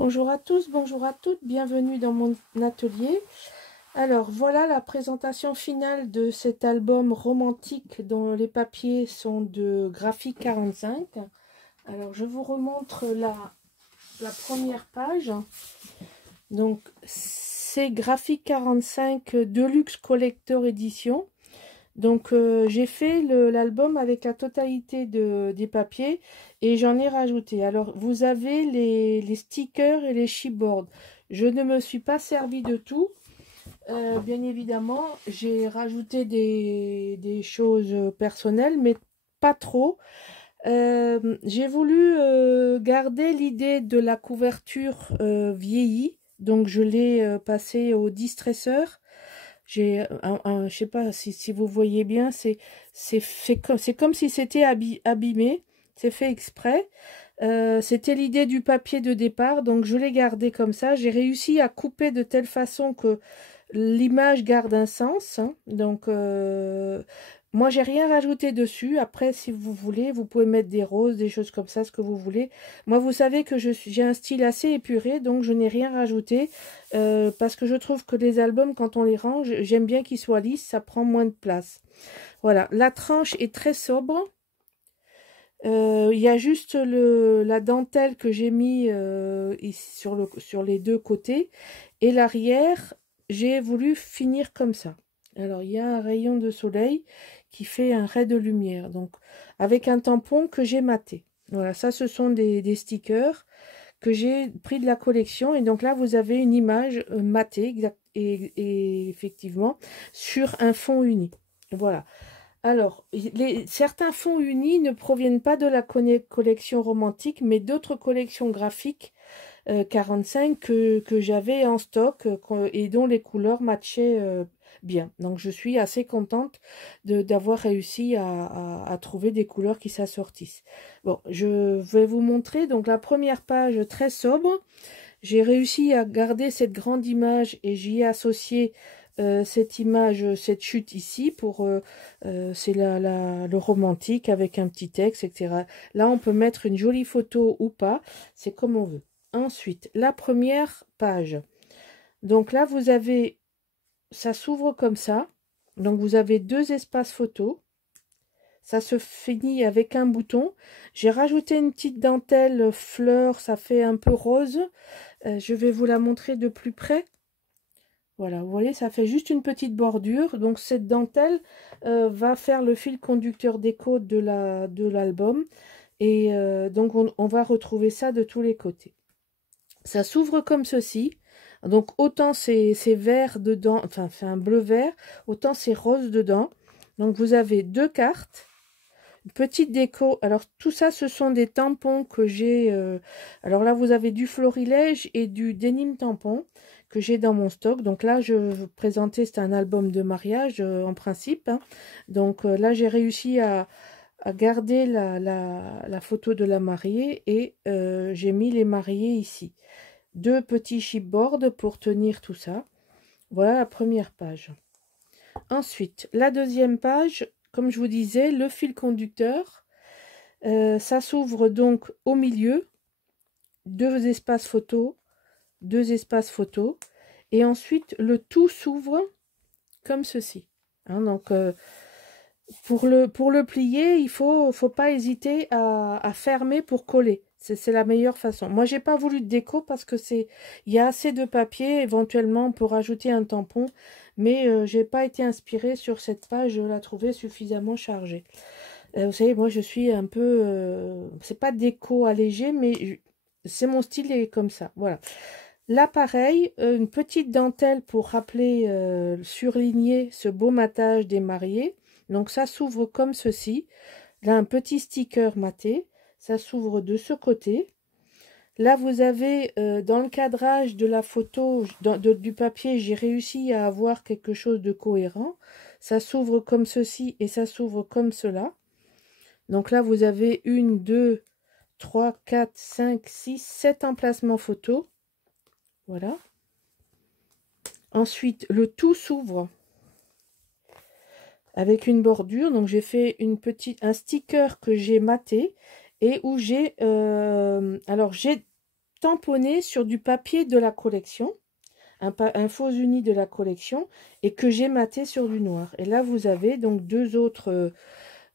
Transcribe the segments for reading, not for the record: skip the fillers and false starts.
Bonjour à tous, bonjour à toutes, bienvenue dans mon atelier. Alors voilà la présentation finale de cet album romantique dont les papiers sont de Graphique 45. Alors je vous remontre la première page. Donc c'est Graphique 45 Deluxe Collector Edition. Donc j'ai fait l'album avec la totalité des papiers et j'en ai rajouté. Alors vous avez les stickers et les chipboards. Je ne me suis pas servi de tout. Bien évidemment, j'ai rajouté des choses personnelles, mais pas trop. J'ai voulu garder l'idée de la couverture vieillie. Donc je l'ai passé au distresseur. J'ai je sais pas si vous voyez bien, c'est comme si c'était abîmé, c'est fait exprès. C'était l'idée du papier de départ, donc je l'ai gardé comme ça. J'ai réussi à couper de telle façon que l'image garde un sens, hein. Donc moi j'ai rien rajouté dessus. Après, si vous voulez, vous pouvez mettre des roses, des choses comme ça, ce que vous voulez. Moi, vous savez que j'ai un style assez épuré, donc je n'ai rien rajouté. Parce que je trouve que les albums, quand on les range, j'aime bien qu'ils soient lisses, ça prend moins de place. Voilà, la tranche est très sobre. Il y a juste la dentelle que j'ai mis ici sur les deux côtés. Et l'arrière, j'ai voulu finir comme ça. Alors, il y a un rayon de soleil qui fait un ray de lumière. Donc, avec un tampon que j'ai maté. Voilà, ça, ce sont des stickers que j'ai pris de la collection. Et donc là, vous avez une image matée, et effectivement, sur un fond uni. Voilà. Alors, certains fonds unis ne proviennent pas de la collection romantique, mais d'autres collections graphiques 45 que j'avais en stock et dont les couleurs matchaient bien. Donc, je suis assez contente d'avoir réussi à trouver des couleurs qui s'assortissent. Bon, je vais vous montrer donc la première page très sobre. J'ai réussi à garder cette grande image et j'y ai associé cette image, cette chute ici pour c'est le romantique avec un petit texte, etc. Là, on peut mettre une jolie photo ou pas, c'est comme on veut. Ensuite, la première page. Donc là, vous avez, ça s'ouvre comme ça. Donc vous avez deux espaces photos. Ça se finit avec un bouton. J'ai rajouté une petite dentelle fleur, ça fait un peu rose. Je vais vous la montrer de plus près. Voilà, vous voyez, ça fait juste une petite bordure. Donc cette dentelle va faire le fil conducteur déco de l'album. Et donc on va retrouver ça de tous les côtés. Ça s'ouvre comme ceci. Donc autant c'est vert dedans, enfin c'est un bleu vert, autant c'est rose dedans. Donc vous avez deux cartes. Petite déco, alors tout ça ce sont des tampons que j'ai, alors là vous avez du florilège et du denim tampon que j'ai dans mon stock. Donc là je vous présenter, c'est un album de mariage en principe, hein. Donc là j'ai réussi à garder la photo de la mariée et j'ai mis les mariés ici. Deux petits chipboards pour tenir tout ça. Voilà la première page. Ensuite, la deuxième page, comme je vous disais, le fil conducteur. Ça s'ouvre donc au milieu, deux espaces photo, deux espaces photo. Et ensuite, le tout s'ouvre comme ceci. Hein, donc, pour le plier, il faut pas hésiter à fermer pour coller. C'est la meilleure façon. Moi, j'ai pas voulu de déco parce que il y a assez de papier. Éventuellement, on peut rajouter un tampon. Mais j'ai pas été inspirée sur cette page. Je la trouvais suffisamment chargée. Vous savez, moi, je suis un peu... c'est pas déco allégé, mais c'est mon style est comme ça. Voilà. Là, pareil, une petite dentelle pour rappeler, surligner ce beau matage des mariés. Donc, ça s'ouvre comme ceci. Là, un petit sticker maté. Ça s'ouvre de ce côté. Là, vous avez, dans le cadrage de la photo, du papier, j'ai réussi à avoir quelque chose de cohérent. Ça s'ouvre comme ceci et ça s'ouvre comme cela. Donc là, vous avez 1, 2, 3, 4, 5, 6, 7 emplacements photos. Voilà. Ensuite, le tout s'ouvre avec une bordure. Donc, j'ai fait un sticker que j'ai maté et où j'ai... alors, j'ai tamponné sur du papier de la collection, un faux uni de la collection, et que j'ai maté sur du noir. Et là, vous avez donc deux autres...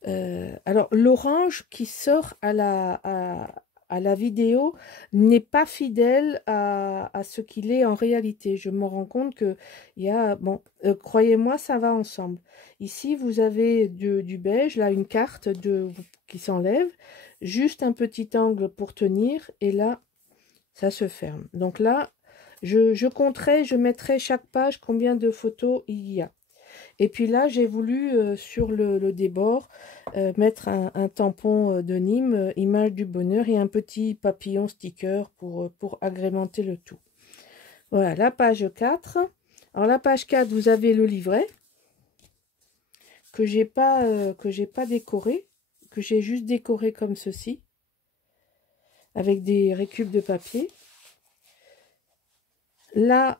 alors, l'orange qui sort à la vidéo n'est pas fidèle à ce qu'il est en réalité. Je me rends compte que il y a... Bon, croyez-moi, ça va ensemble. Ici, vous avez du beige, là, une carte qui s'enlève, juste un petit angle pour tenir, et là, ça se ferme. Donc là, je compterai, je mettrai chaque page combien de photos il y a. Et puis là, j'ai voulu, sur le débord, mettre un tampon de Nîmes, image du bonheur, et un petit papillon sticker pour agrémenter le tout. Voilà, la page 4. Alors la page 4, vous avez le livret que j'ai pas décoré, que j'ai juste décoré comme ceci, avec des récup de papier. Là,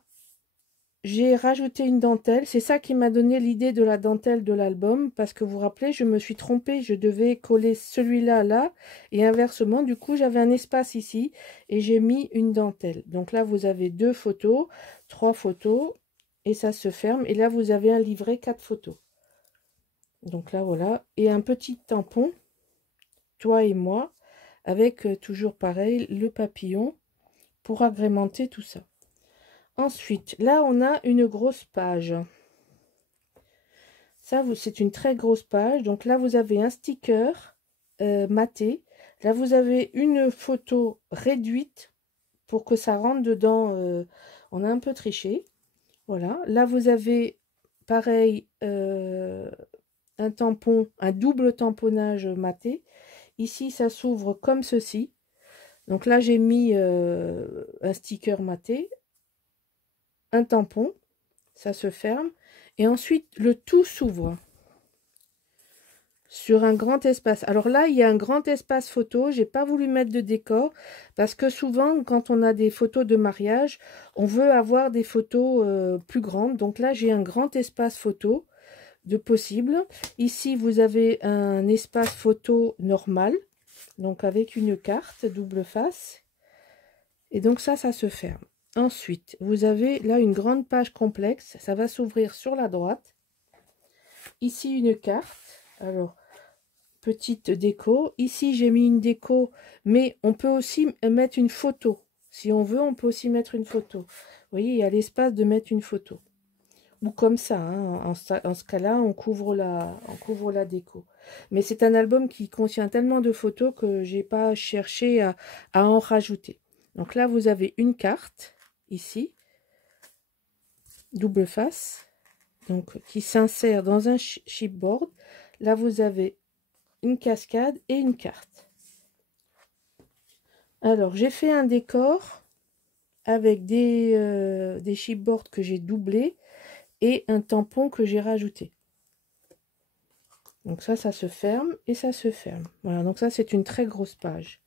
j'ai rajouté une dentelle. C'est ça qui m'a donné l'idée de la dentelle de l'album, parce que vous vous rappelez, je me suis trompée. Je devais coller celui-là là, et inversement. Du coup, j'avais un espace ici, et j'ai mis une dentelle. Donc là, vous avez 2 photos, 3 photos, et ça se ferme. Et là, vous avez un livret 4 photos. Donc là, voilà. Et un petit tampon, toi et moi, avec toujours pareil, le papillon, pour agrémenter tout ça. Ensuite, là, on a une grosse page. Ça, c'est une très grosse page. Donc là, vous avez un sticker maté. Là, vous avez une photo réduite pour que ça rentre dedans. On a un peu triché. Voilà. Là, vous avez, pareil, un tampon, un double tamponnage maté. Ici, ça s'ouvre comme ceci. Donc là, j'ai mis un sticker maté, un tampon, ça se ferme, et ensuite le tout s'ouvre sur un grand espace. Alors là, il y a un grand espace photo. J'ai pas voulu mettre de décor parce que souvent, quand on a des photos de mariage, on veut avoir des photos plus grandes. Donc là, j'ai un grand espace photo de possible. Ici, vous avez un espace photo normal, donc avec une carte double face. Et donc ça se ferme. Ensuite, vous avez là une grande page complexe. Ça va s'ouvrir sur la droite. Ici, une carte. Alors, petite déco. Ici, j'ai mis une déco, mais on peut aussi mettre une photo. Si on veut, on peut aussi mettre une photo. Vous voyez, il y a l'espace de mettre une photo. Ou comme ça, hein. En ce cas-là, on couvre la déco. Mais c'est un album qui contient tellement de photos que j'ai pas cherché à en rajouter. Donc là, vous avez une carte, ici, double face, donc qui s'insère dans un chipboard. Là, vous avez une cascade et une carte. Alors, j'ai fait un décor avec des chipboards que j'ai doublés et un tampon que j'ai rajouté. Donc ça se ferme et ça se ferme. Voilà, donc ça, c'est une très grosse page.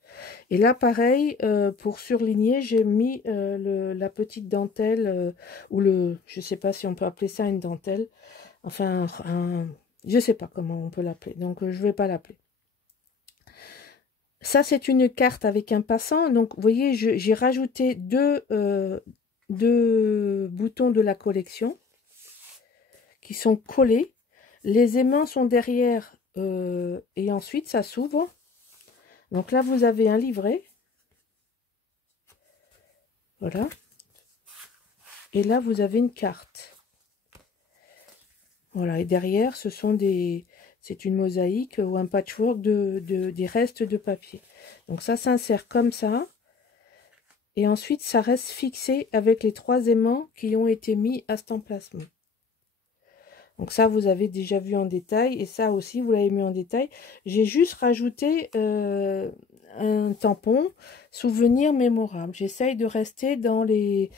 Et là, pareil, pour surligner, j'ai mis la petite dentelle, ou je sais pas si on peut appeler ça une dentelle. Enfin, je sais pas comment on peut l'appeler. Donc, je vais pas l'appeler. Ça, c'est une carte avec un passant. Donc, vous voyez, j'ai rajouté deux boutons de la collection qui sont collés. Les aimants sont derrière et ensuite, ça s'ouvre. Donc là, vous avez un livret. Voilà. Et là, vous avez une carte. Voilà. Et derrière, c'est une mosaïque ou un patchwork des restes de papier. Donc ça s'insère comme ça. Et ensuite, ça reste fixé avec les 3 aimants qui ont été mis à cet emplacement. Donc ça, vous avez déjà vu en détail. Et ça aussi, vous l'avez mis en détail. J'ai juste rajouté un tampon souvenir mémorable. J'essaye de rester dans les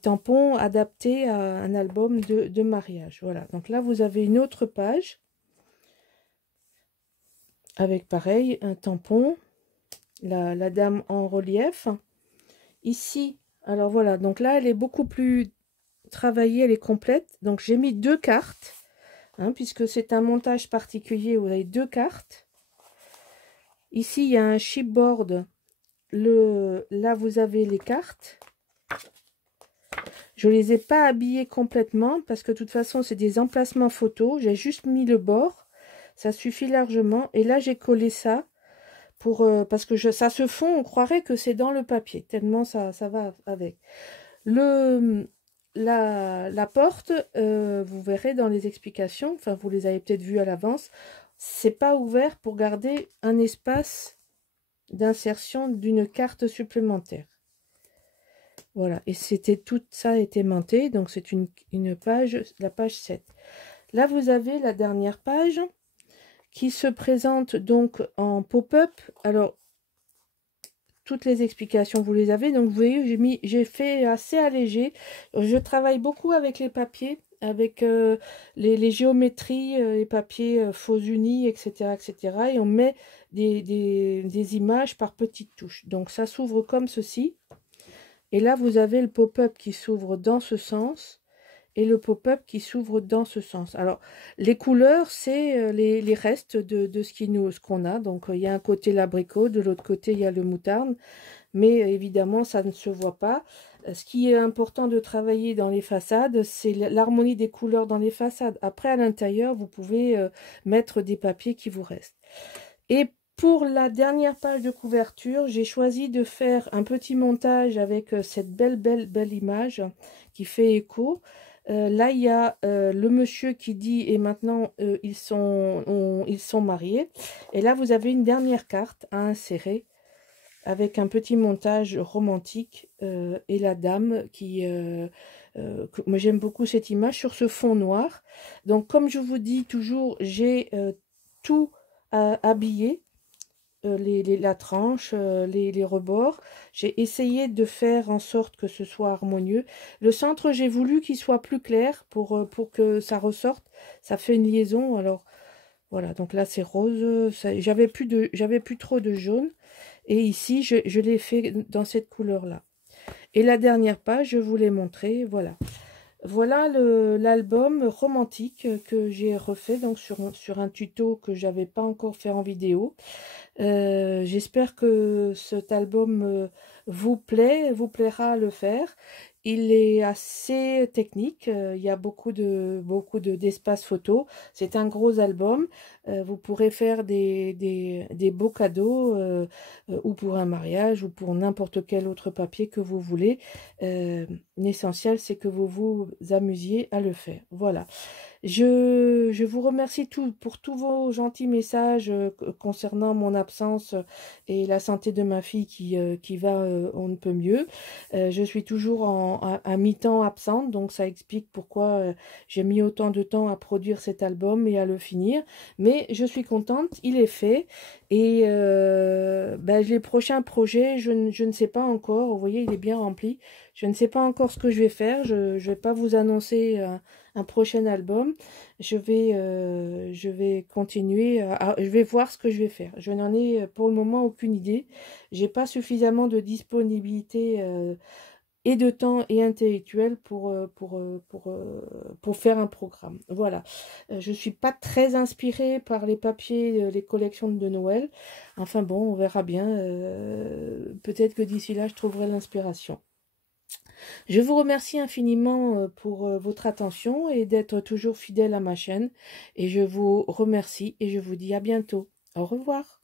tampons adaptés à un album de mariage. Voilà. Donc là, vous avez une autre page. Avec pareil, un tampon. La dame en relief. Ici, alors voilà. Donc là, elle est beaucoup plus travaillée. Elle est complète. Donc j'ai mis 2 cartes. Hein, puisque c'est un montage particulier, vous avez 2 cartes. Ici, il y a un chipboard là, vous avez les cartes. Je ne les ai pas habillées complètement parce que de toute façon, c'est des emplacements photos. J'ai juste mis le bord. Ça suffit largement. Et là, j'ai collé ça parce que ça se fond. On croirait que c'est dans le papier, tellement ça va avec. La porte, vous verrez dans les explications, enfin, vous les avez peut-être vues à l'avance. C'est pas ouvert pour garder un espace d'insertion d'une carte supplémentaire. Voilà, et tout ça est aimanté, donc c'est une page, la page 7. Là, vous avez la dernière page qui se présente donc en pop-up. Alors, toutes les explications, vous les avez. Donc, vous voyez, j'ai fait assez allégé. Je travaille beaucoup avec les papiers, avec les géométries, les papiers faux unis, etc., etc. Et on met des images par petites touches. Donc, ça s'ouvre comme ceci. Et là, vous avez le pop-up qui s'ouvre dans ce sens et le pop-up qui s'ouvre dans ce sens. Alors, les couleurs, c'est les restes de ce qu'on a. Donc, il y a un côté l'abricot, de l'autre côté, il y a le moutarde. Mais évidemment, ça ne se voit pas. Ce qui est important de travailler dans les façades, c'est l'harmonie des couleurs dans les façades. Après, à l'intérieur, vous pouvez mettre des papiers qui vous restent. Et pour la dernière page de couverture, j'ai choisi de faire un petit montage avec cette belle image qui fait écho. Là, il y a le monsieur qui dit « Et maintenant, ils sont mariés ». Et là, vous avez une dernière carte à insérer avec un petit montage romantique et la dame qui... moi, j'aime beaucoup cette image sur ce fond noir. Donc, comme je vous dis toujours, j'ai tout habillé. La tranche, les rebords. J'ai essayé de faire en sorte que ce soit harmonieux. Le centre, j'ai voulu qu'il soit plus clair pour que ça ressorte. Ça fait une liaison. Alors, voilà. Donc là, c'est rose. J'avais plus trop de jaune. Et ici, je l'ai fait dans cette couleur-là. Et la dernière page, je vous l'ai montré. Voilà. Voilà l'album romantique que j'ai refait donc sur un tuto que j'avais pas encore fait en vidéo. J'espère que cet album vous plaira à le faire. Il est assez technique, il y a beaucoup d'espace photo. C'est un gros album. Vous pourrez faire des beaux cadeaux ou pour un mariage ou pour n'importe quel autre papier que vous voulez. L'essentiel, c'est que vous vous amusiez à le faire. Voilà. Je vous remercie pour tous vos gentils messages concernant mon absence et la santé de ma fille qui va on ne peut mieux. Je suis toujours à mi-temps absente, donc ça explique pourquoi j'ai mis autant de temps à produire cet album et à le finir. Mais je suis contente, il est fait. Et les prochains projets, je ne sais pas encore. Vous voyez, il est bien rempli. Je ne sais pas encore ce que je vais faire. Je ne vais pas vous annoncer un prochain album. Je vais continuer. Je vais voir ce que je vais faire. Je n'en ai pour le moment aucune idée. J'ai pas suffisamment de disponibilité et de temps et intellectuel pour faire un programme. Voilà. Je suis pas très inspirée par les papiers, les collections de Noël. Enfin bon, on verra bien. Peut-être que d'ici là, je trouverai l'inspiration. Je vous remercie infiniment pour votre attention et d'être toujours fidèle à ma chaîne. Et je vous remercie et je vous dis à bientôt. Au revoir.